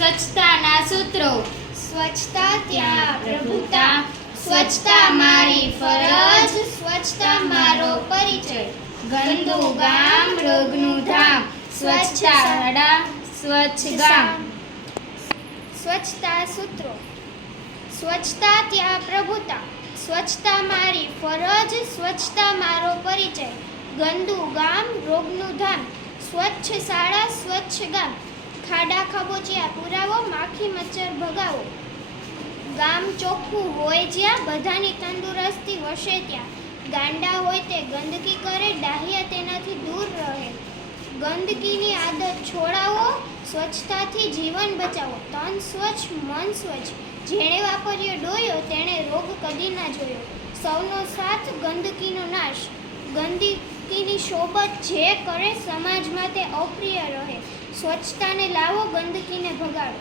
સ્વચ્છતાના સૂત્રો. સ્વચ્છતા ત્યાં પ્રભુતા, સ્વચ્છતા મારી ફરજ, સ્વચ્છતા મારો પરિચય. ગંદુ ગામ રોગનું ધામ, સ્વચ્છ શાળા સ્વચ્છ ગામ. સ્વચ્છતા સૂત્રો. સ્વચ્છતા ત્યાં પ્રભુતા, સ્વચ્છતા મારી ફરજ, સ્વચ્છતા મારો પરિચય. ગંદુ ગામ રોગનું ધામ, સ્વચ્છ શાળા સ્વચ્છ ગામ. ખાડા ખાબોચિયા પુરાવો, માખી મચ્છર ભગાવો. ગામ ચોખ્ખું હોય જ્યાં, બધાની તંદુરસ્તી વસે ત્યાં. ગાંડા હોય તે ગંદકી કરે, ડાહ્યા તેનાથી દૂર રહે. ગંદકીની આદત છોડાવો, સ્વચ્છતાથી જીવન બચાવો. તન સ્વચ્છ મન સ્વચ્છ, જેણે વાપર્યો ડોયો તેણે રોગ કદી ના જોયો. સૌનો સાથ ગંદકીનો નાશ, ગંદકીની સોબત જે કરે સમાજમાં તે અપ્રિય રહે. સ્વચ્છતાને લાવો, ગંદકીને ભગાડો.